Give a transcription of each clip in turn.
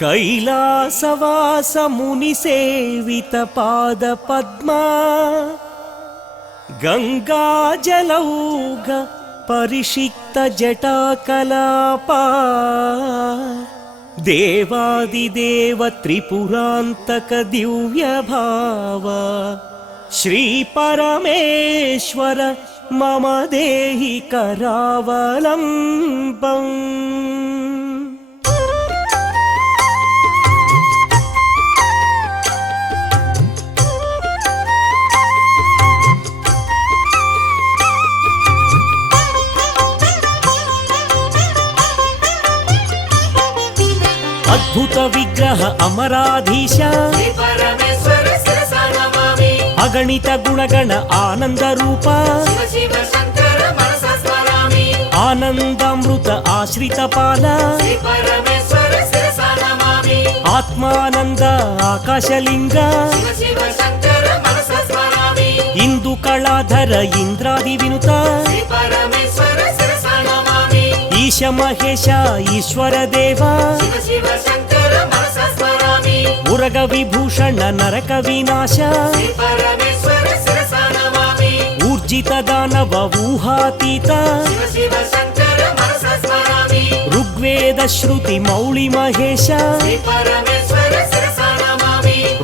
कैलासवास मुनिसेवित पाद पद्मा गंगाजलौघ परिषिक्त जटाकलापा देवादिदेव त्रिपुरान्तक दिव्य भाव श्री परमेश्वर मम देहि करावलम्बम्। अद्भुत विग्रह अमराधीश अगणित गुणगण आनंद रूप आनंदामृत आश्रित पाल आत्मानंद आकाशलिंग इंदु कलाधर इंद्रादि विनुत ईश महेश ईश्वर देवा उरग विभूषण नरक विनाश ऊर्जित दानव ऊहातीत ऋग्वेद श्रुति मौळि महेश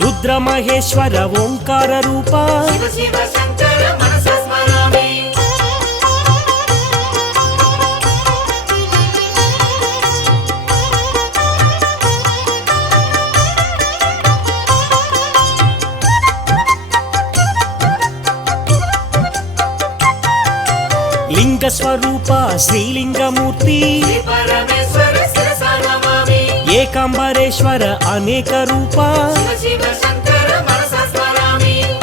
रुद्र महेश्वर ओंकार रूप लिंग स्वरूप श्रीलिंगमूर्ति एकांबरेश्वर अनेक रूप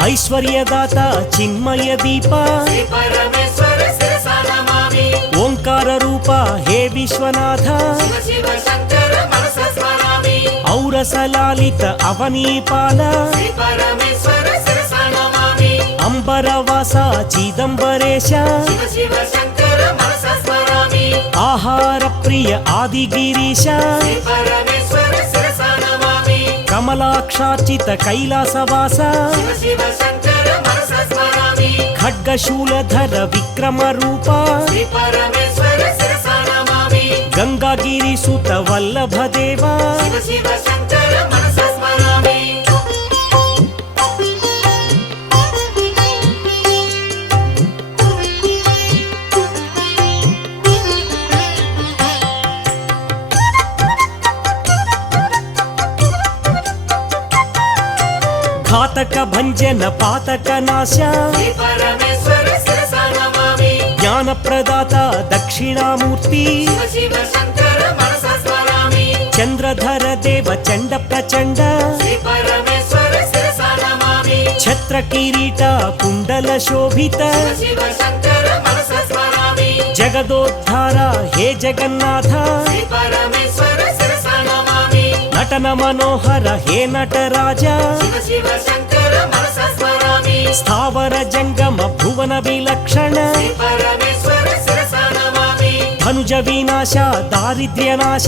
ऐश्वर्यदाता चिन्मय दीप ओंकार रूप हे विश्वनाथ औरसलालित अवनीपाल अंबरवासा चिदंबरेश आहार प्रिय आदिगिरीश कमलाक्षार्चित कैलासवास खड्गशूलधर विक्रम रूप गंगागिरी सुत वल्लभ देवा घातक भंजन पातक नाश ज्ञान प्रदाता दक्षिणामूर्ति चंद्रधर देव चंड प्रचंड छत्र किरीट कुंडल शोभित जगदोद्धार हे जगन्नाथ नटन मनोहर हे नटराज स्थावर जंगम भुवन विलक्षण धनुज विनाश दारिद्र्य नाश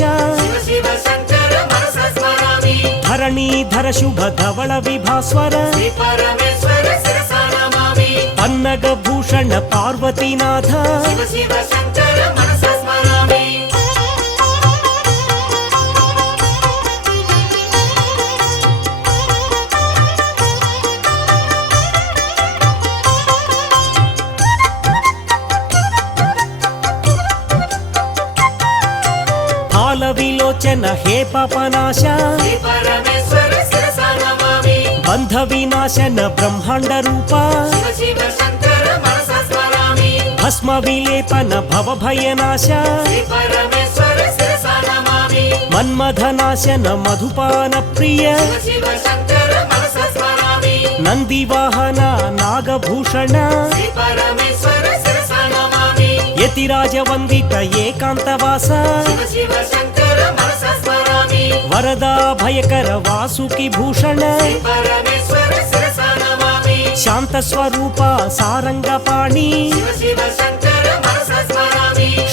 धरणीधर शुभ धवल विभास्वर पन्नग भूषण पार्वतीनाथ विलोचन हे पापनाश बंध विनाशन ब्रह्मांड रूपा भस्म विलेपन भव भयनाश मन्मथनाशन मधुपान प्रिय नंदिवाहन नागभूषण यतिराज वंदित एकांतवास वरदा भयकर वासुकी भूषण शांत स्वरूप सारंगपाणि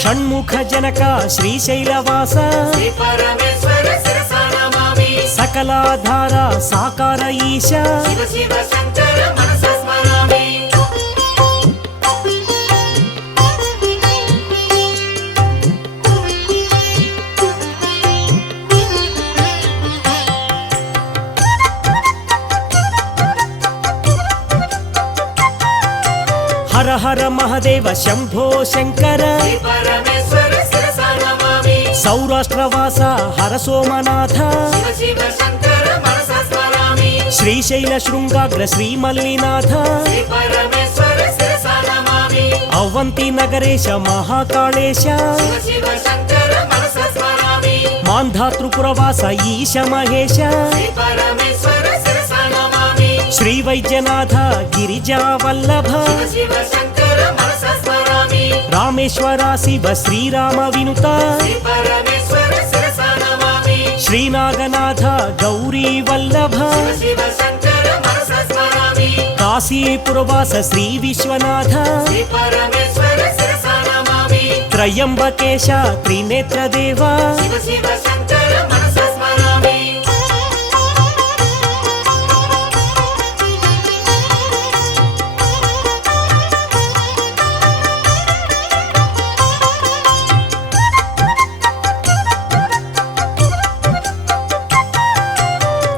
षण्मुख जनक श्रीशैलवास सकलाधार साकार ईश शिव शिव शङ्कर मनसा स्मरामि हर हर महादेव शंभो शंकर श्री परमेश्वर शिरसा नमामि सौराष्ट्रवास हर सोमनाथ शिव शिव शङ्कर मनसा स्मरामि श्रीशैल शृंगाग्र श्रीमल्लिनाथ श्री परमेश्वर शिरसा नमामि अवंती नगरेश महाकालेश शिव शिव शङ्कर मनसा स्मरामि मान्धातृपुरवास ईश महेश श्री परमेश्वर शिरसा नमामि श्री वैद्यनाथ गिरिजावल्लभ शिव शिव शङ्कर मनसा स्मरामि रामेश्वरा शिव श्रीराम विनुता श्री परमेश्वर शिरसा नमामि श्रीनागनाथ गौरी वल्लभ शिव शिव शङ्कर मनसा स्मरामि काशीपुरवास श्री विश्वनाथ श्री परमेश्वर शिरसा नमामि त्रयंबकेश त्रिनेत्रदेव शिव शिव शङ्कर मनसा स्मरामि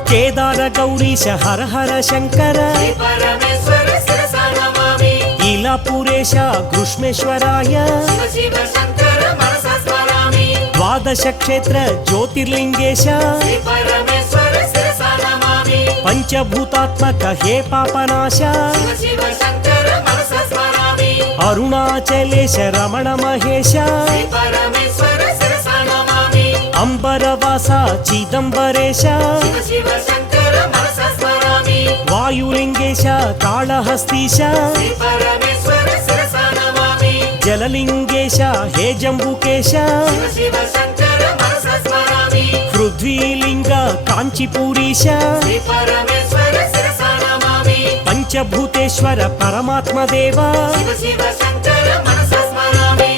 केदार गौरीश हर हर शंकर श्री परमेश्वर शिरसा नमामि इलापुरेश घृष्मेश्वराय शिव शिव शङ्कर मनसा स्मरामि द्वादश क्षेत्र ज्योतिर्लिंगेश श्री परमेश्वर शिरसा नमामि पंचभूतात्मक हे पापनाश शिव शिव शङ्कर मनसा स्मरामि अरुणाचलेश रमण महेश श्री परमेश्वर शिरसा नमामि अंबरवास चिदंबरेश शिव शिव शङ्कर मनसा स्मरामि वायुलिंगेश काళहस्तीश श्री परमेश्वर शिरसा नमामि जललिंगेश हे जम्बुकेश शिव शिव शङ्कर मनसा स्मरामि पृथ्वीलिंग कांचीपुरीश श्री परमेश्वर शिरसा नमामि पंचभूतेश्वर परमात्म देव शिव शिव शङ्कर मनसा स्मरामि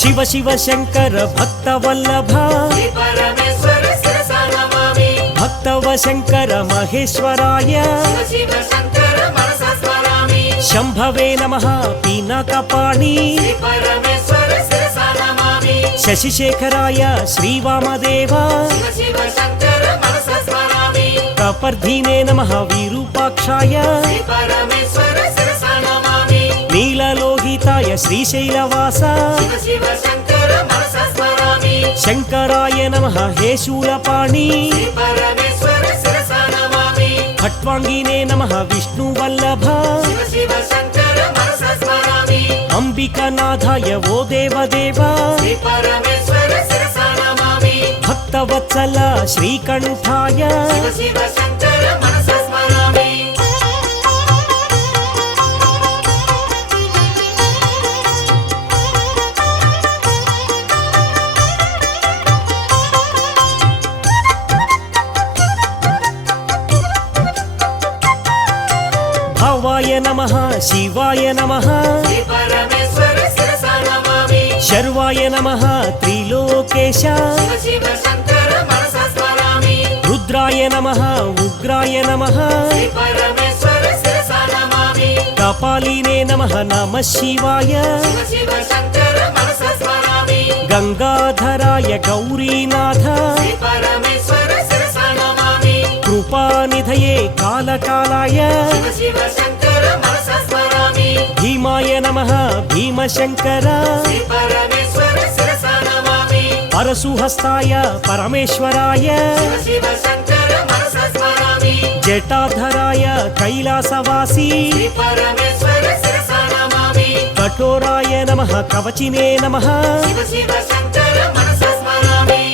शिव शिव शंकर भक्तवल्लभ श्री परमेश्वर शिरसा नमामि भक्तवशंकर महेश्वराय शिव शिव शङ्कर मनसा स्मरामि शंभवे नमः पीनकपाणि श्री परमेश्वर शिरसा नमामि शशिशेखराय श्रीवामदेव शिव शिव शङ्कर मनसा स्मरामि प्रपर्धिने नमः विरूपाक्षाय श्री परमेश्वर शिरसा नमामि नीललोहिताय श्रीशैलवास शिव शिव शङ्कर मनसा स्मरामि शंकराय नमः हे शूलपाणि श्री परमेश्वर शिरसा नमामि खट्वांगिने नमः विष्णुवल्लभ शिव शिव शङ्कर मनसा स्मरामि अंबिकानाथाय वो देवदेव श्री परमेश्वर शिरसा नमामि भक्तवत्सल श्रीकण्ठाय शिव शिव शङ्कर मनसा स्मरामि भवाय नमः शिवाय नमः श्री परमेश्वर शिरसा नमामि शर्वाय नमः त्रिलोकेश शिव शिव शङ्कर मनसा स्मरामि रुद्राय नमः उग्राय नमः श्री परमेश्वर शिरसा नमामि कपालिने नमः नमः शिवाय शिव शिव शङ्कर मनसा स्मरामि गंगाधराय गौरीनाथ श्री परमेश्वर शिरसा नमामि कृपानिधये कालकालाय शिव शिव शङ्कर मनसा स्मरामि भीमाय नमः भीमशंकर श्री परमेश्वर शिरसा नमामि परशुहस्ताय परमेश्वराय शिव शिव शङ्कर मनसा स्मरामि जटाधराय कैलासवासी श्री परमेश्वर शिरसा नमामि कठोराय नमः कवचिने नमः शिव शिव शङ्कर मनसा स्मरामि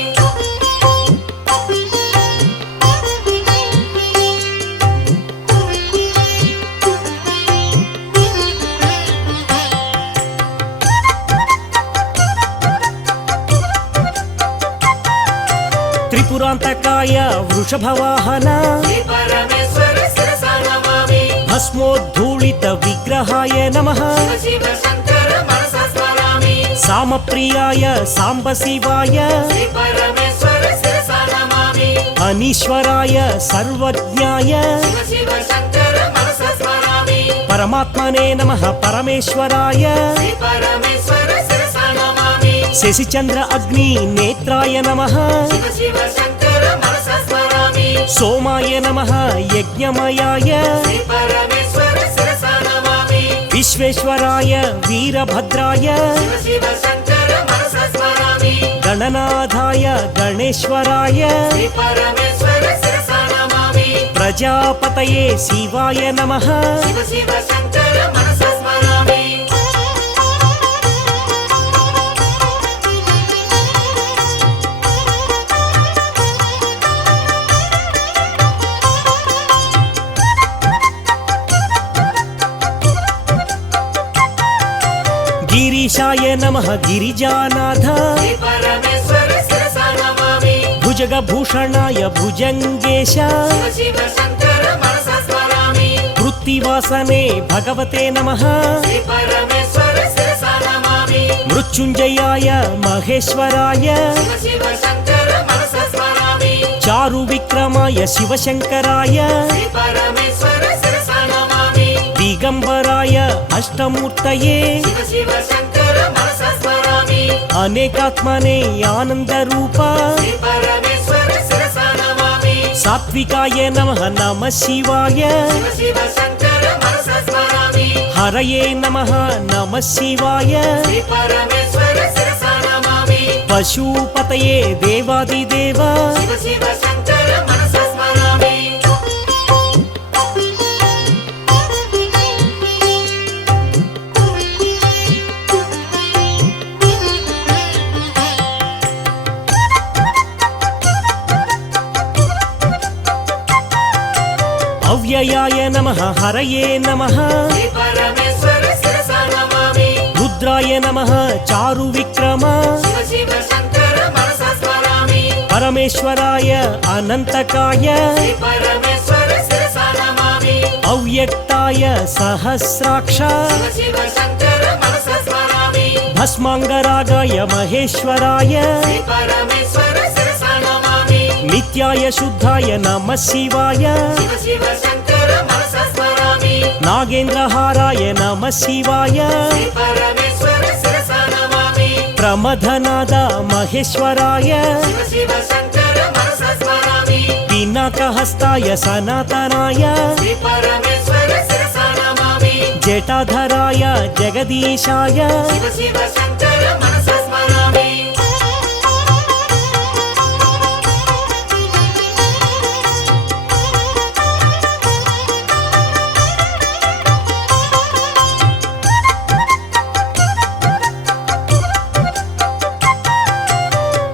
త్రిపురాంతకాయ వృషభవాహన శ్రీ పరమేశ్వర శిరసా నమామి భస్మోద్ధూళిత విగ్రహాయ నమః శివ శివ శంకర మనసా స్మరామి సామప్రియాయ సాంబ శివాయ శ్రీ పరమేశ్వర శిరసా నమామి అనీశ్వరాయ సర్వజ్ఞాయ శివ శివ శంకర మనసా స్మరామి పరమాత్మనే నమః పరమేశ్వరాయ శ్రీ పరమేశ్వర శిరసా నమామి శశిచంద్ర అగ్ని నేత్రాయ నమః శివ శివ శంకర మనసా స్మరామి సోమాయ నమః యజ్ఞమయాయ శ్రీ పరమేశ్వర శిరసా నమామి విశ్వేశ్వరాయ వీరభద్రాయ శివ శివ శంకర మనసా స్మరామి గణనాథాయ గణేశ్వరాయ శ్రీ పరమేశ్వర శిరసా నమామి ప్రజాపతయే శివాయ నమః శివ శివ శంకర మనసా స్మరామి గిరీశాయ నమః గిరిజానాథ శ్రీ పరమేశ్వర శిరసా నమామి భుజగభూషణాయ భుజంగేశ శివ శివ శంకర మనసా స్మరామి వృత్తివాసనే భగవతే నమః శ్రీ పరమేశ్వర శిరసా నమామి మృత్యుంజయాయ మహేశ్వరాయ శివ శివ శంకర మనసా స్మరామి చారు విక్రమాయ శివశంకరాయ శ్రీ పరమేశ్వర శిరసా నమామి దిగంబరాయ అష్టమూర్తయే శివ శివ శంకర మనసా స్మరామి అనేకాత్మనే ఆనందరూప శ్రీ పరమేశ్వర శిరసా నమామి సాత్వికాయ నమః నమః శివాయ శివ శివ శంకర మనసా స్మరామి హరయే నమః నమః శివాయ శ్రీ పరమేశ్వర శిరసా నమామి పశుపతయే దేవాదిదేవ శివ శివ శంకర మనసా స్మరామి అవ్యయాయ నమః హరయే నమః శ్రీ పరమేశ్వర శిరసా నమామి రుద్రాయ నమః చారు విక్రమ శివ శివ శంకర మనసా స్మరామి పరమేశ్వరాయ అనంతకాయ శ్రీ పరమేశ్వర శిరసా నమామి అవ్యక్తాయ సహస్రాక్ష శివ శివ శంకర మనసా స్మరామి భస్మాంగరాగాయ మహేశ్వరాయ శ్రీ పరమేశ్వర శిరసా నమామి నిత్యాయ శుద్ధాయ నమః శివాయ శివ శివ శంకర మనసా స్మరామి నాగేంద్రహారాయ నమః శివాయ శ్రీ పరమేశ్వర శిరసా నమామి ప్రమథనాద మహేశ్వరాయ శివ శివ శంకర మనసా స్మరామి పినాకహస్తాయ సనాతనాయ శ్రీ పరమేశ్వర శిరసా నమామి జటాధరాయ జగదీశాయ శివ శివ శంకర మనసా స్మరామి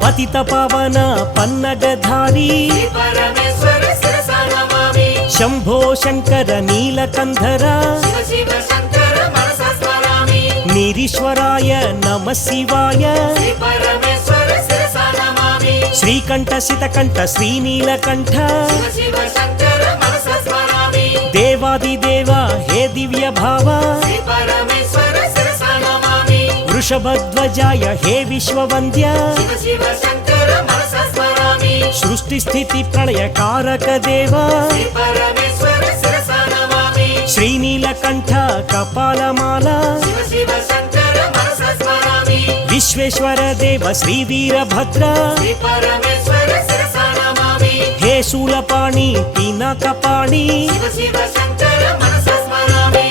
పతిత పవన పన్నగధారి శ్రీ పరమేశ్వర శిరసా నమామి శంభో శంకర నీలకంధర శివ శివ శంకర మనసా స్మరామి నిరీశ్వరాయ నమః శివాయ శ్రీ పరమేశ్వర శిరసా నమామి శ్రీకంఠ శితకంఠ శ్రీనీలకంఠ శివ శివ శంకర మనసా స్మరామి దేవాదిదేవ హే దివ్య భావ శ్రీ పరమేశ్వర శిరసా నమామి వృషభధ్వజాయ హే విశ్వవంద్య శివ శివ శంకర మనసా స్మరామి సృష్టి స్థితి ప్రళయ కారక దేవ శ్రీ పరమేశ్వర శిరసా నమామి శ్రీనీలకంఠ కపాలమాల శివ శివ శంకర మనసా స్మరామి విశ్వేశ్వర దేవ శ్రీ వీరభద్ర శ్రీ పరమేశ్వర శిరసా నమామి హే శూలపాణి పినాకపాణి శివ శివ శంకర మనసా స్మరామి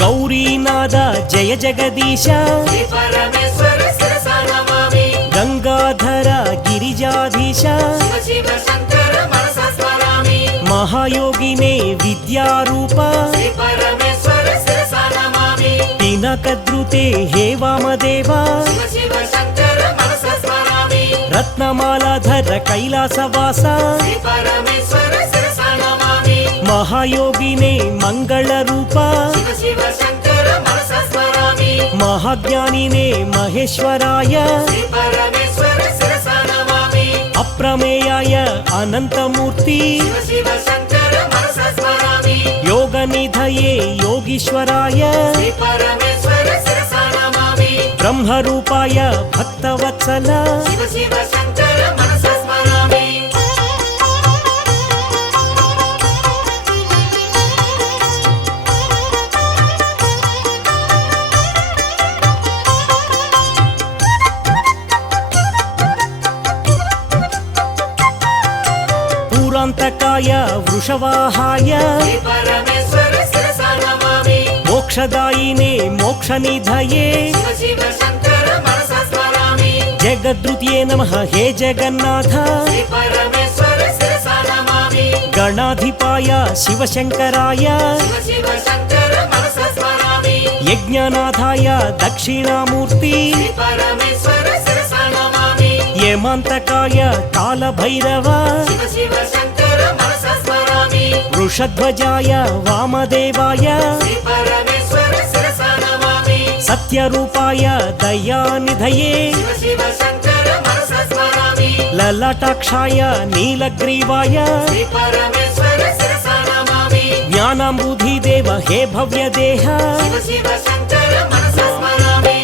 గౌరీనాథ జయ జగదీశ శ్రీ పరమేశ్వర శిరసా నమామి గంగాధర గిరిజాధీశ శివ శివ శంకర మనసా స్మరామి మహాయోగినే విద్యారూప శ్రీ పరమేశ్వర శిరసా నమామి పినకద్రుతే హే వామదేవ శివ శివ శంకర మనసా స్మరామి రత్నమాలాధర కైలాసవాస శ్రీ పరమేశ్వర శిరసా నమామి మహాయోగినే మంగళ రూప శివ శివ శంకర మనస స్మరామి మహాజ్ఞానినే మహేశ్వరాయ శ్రీ పరమేశ్వర శిరసా నమామి అప్రమేయాయ అనంతమూర్తి శివ శివ శంకర మనస స్మరామి యోగ నిధయే యోగీశ్వరాయ శ్రీ పరమేశ్వర శిరసా నమామి బ్రహ్మరూపాయ భక్తవత్సల శివ శివ శంకర మనస స్మరామి పూరాంతకాయ వృషవాహాయ శ్రీ పరమేశ్వర శిరసా నమామి మోక్షదాయినే మోక్షనిధయే శివ శివ శంకర మనస స్మరామి జగద్రుత్యే నమః హే జగన్నాథ శ్రీ పరమేశ్వర శిరసా నమామి గణాధిపాయ శివశంకరాయ శివ శివ శంకర మనస స్మరామి యజ్ఞనాథాయ దక్షిణామూర్తి శ్రీ పరమేశ్వర శిరసా నమామి యమాంతకాయ కాలభైరవ శివ శివ శంకర మనస స్మరామి వృషధ్వజాయ వామదేవాయ శ్రీ పరమేశ్వర శిరసా నమామి సత్యరూపాయ దయానిధయే శివ శివ శంకర మనస స్మరామి లలాటాక్షాయ నీలగ్రీవాయ శ్రీ పరమేశ్వర శిరసా నమామి జ్ఞానాంబుధిదేవ హే భవ్యదేహ శివ శివ శంకర మనస స్మరామి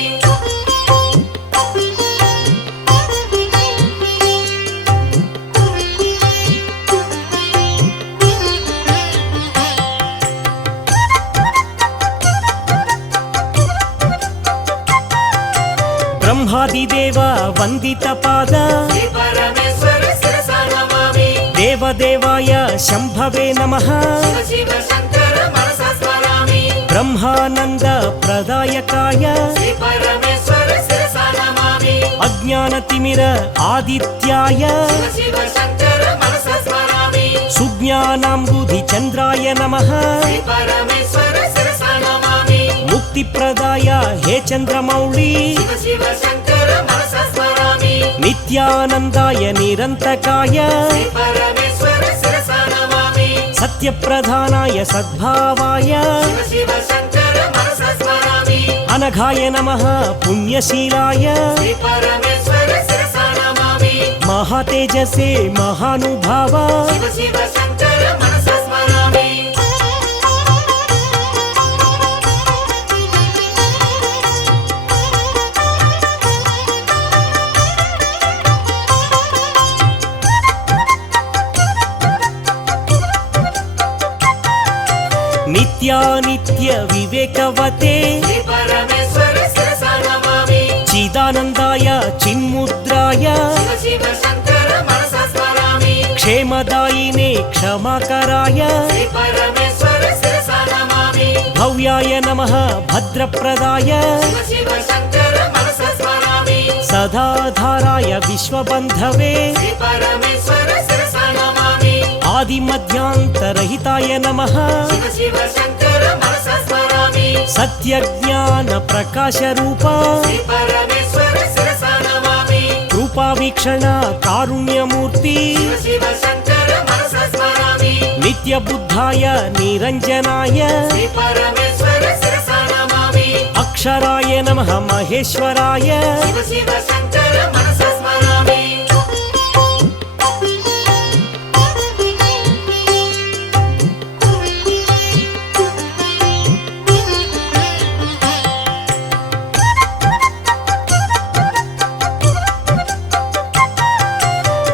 బ్రహ్మాదిదేవ వందిత పాద శ్రీ పరమేశ్వర శిరసా నమామి దేవదేవాయ శంభవే నమః శివ శివ శంకర మనస స్మరామి బ్రహ్మానంద ప్రదాయకాయ శ్రీ పరమేశ్వర శిరసా నమామి అజ్ఞానతిమిర ఆదిత్యాయ శివ శివ శంకర మనస స్మరామి సుజ్ఞానాంబుధి చంద్రాయ నమః శ్రీ పరమేశ్వర శిరసా నమామి ముక్తిప్రదాయ హే చంద్రమౌళి శివ శివ శంకర మనస స్మరామి నిత్యానందాయ నిరంతకాయ శ్రీ పరమేశ్వర శిరసా నమామి సత్యప్రధానాయ సద్భావాయ శివ శివ శంకర మనస స్మరామి అనఘాయ నమః పుణ్యశీలాయ శ్రీ పరమేశ్వర శిరసా నమామి మహాతేజసే మహానుభావ శివ శివ శంకర మనస స్మరామి నిత్యానిత్య వివేకవతే శ్రీ పరమేశ్వర శిరసా నమామి చిదానందాయ చిన్ముద్రాయ శివ శివ శంకర మనస స్మరామి క్షేమదాయినే క్షమాకరాయ శ్రీ పరమేశ్వర శిరసా నమామి భవ్యాయ నమః భద్రప్రదాయ శివ శివ శంకర మనస స్మరామి సదాధారాయ విశ్వబంధవే శ్రీ పరమేశ్వర శిరసా నమామి ఆదిమధ్యాంతరహితాయ నమః శివ శివ శంకర మనస స్మరామి సత్యజ్ఞాన ప్రకాశ రూప శ్రీ పరమేశ్వర శిరసా నమామి కృపావీక్షణ కారుణ్యమూర్తి శివ శివ శంకర మనస స్మరామి నిత్యబుద్ధాయ నిరంజనాయ శ్రీ పరమేశ్వర శిరసా నమామి అక్షరాయ నమః మహేశ్వరాయ శివ శివ శంకర మనస స్మరామి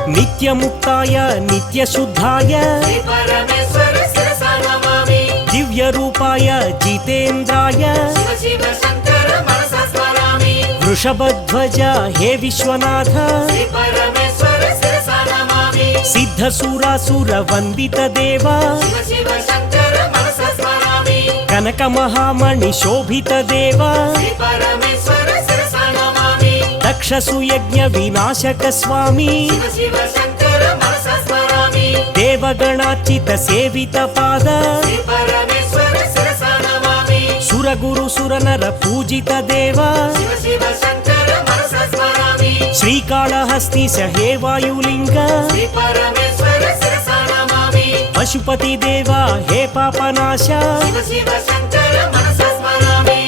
నిత్యముక్తాయ నిత్యశుద్ధాయ శ్రీ పరమేశ్వర శిరసా నమామి దివ్యరూపాయ జితేంద్రాయ శివ శివ శంకర మనస స్మరామి వృషభధ్వజ హే విశ్వనాథ శ్రీ పరమేశ్వర శిరసా నమామి సిద్ధసురాసుర వందిత దేవ శివ శివ శంకర మనస స్మరామి కనక మహామణి శోభిత దేవ శ్రీ పరమేశ్వర శిరసా నమామి దక్ష సుయజ్ఞ వినాశక స్వామి శివ శివ శంకర మనస స్మరామి దేవగణాచిత సేవిత పాద శ్రీ పరమేశ్వర శిరసా నమామి సుర సురగురు సురనర పూజిత దేవ శివ శివ శంకర మనస స్మరామి శ్రీకాళహస్తీశ హే వాయులింగ శ్రీ పరమేశ్వర శిరసా నమామి పశుపతి దేవ హే పాపనాశ శివ శివ శంకర మనస స్మరామి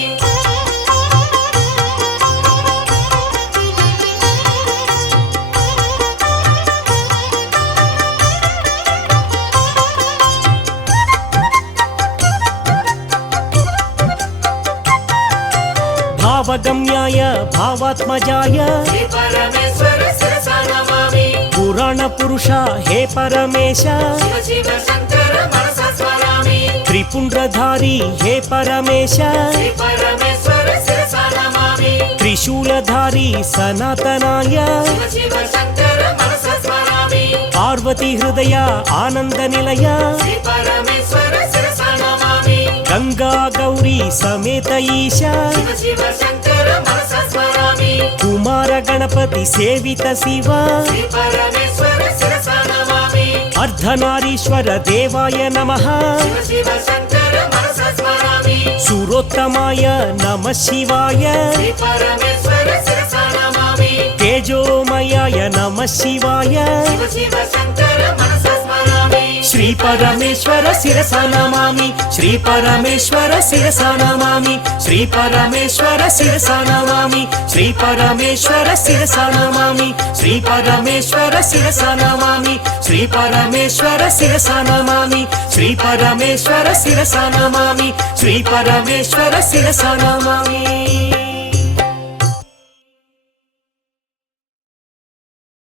భావగమ్యాయ భావాత్మజాయ శ్రీ పరమేశ్వర శిరసా నమామి పురాణ పురుష హే పరమేశ శివ శివ శంకర మనస స్మరామి త్రిపుండ్రధారి హే పరమేశ శ్రీ పరమేశ్వర శిరసా నమామి త్రిశూలధారి సనాతనాయ శివ శివ శంకర మనస స్మరామి పార్వతి హృదయ ఆనంద నిలయ శ్రీ పరమేశ్వర శిరసా నమామి గంగా గౌరీ సమేత ఈశ శివ శివ శంకర మనస స్మరామి కుమార గణపతి సేవిత శివ శ్రీ పరమేశ్వర శిరసా నమామి అర్ధనారీశ్వర దేవాయ నమః శివ శివ శంకర మనస స్మరామి సురోత్తమాయ నమః శివాయ శ్రీ పరమేశ్వర శిరసా నమామి తేజోమయాయ నమః శివాయ శివ శివ శంకర మనస స్మరామి శ్రీ పరమేశ్వర శిరసా నమామి శ్రీ పరమేశ్వర శిరసా నమామి శ్రీ పరమేశ్వర శిరసా నమామి శ్రీ పరమేశ్వర శిరసా నమామి శ్రీ పరమేశ్వర శిరసా నమామి శ్రీ పరమేశ్వర శిరసా నమామి శ్రీ పరమేశ్వర శిరసా నమామి శ్రీ పరమేశ్వర శిరసా నమామి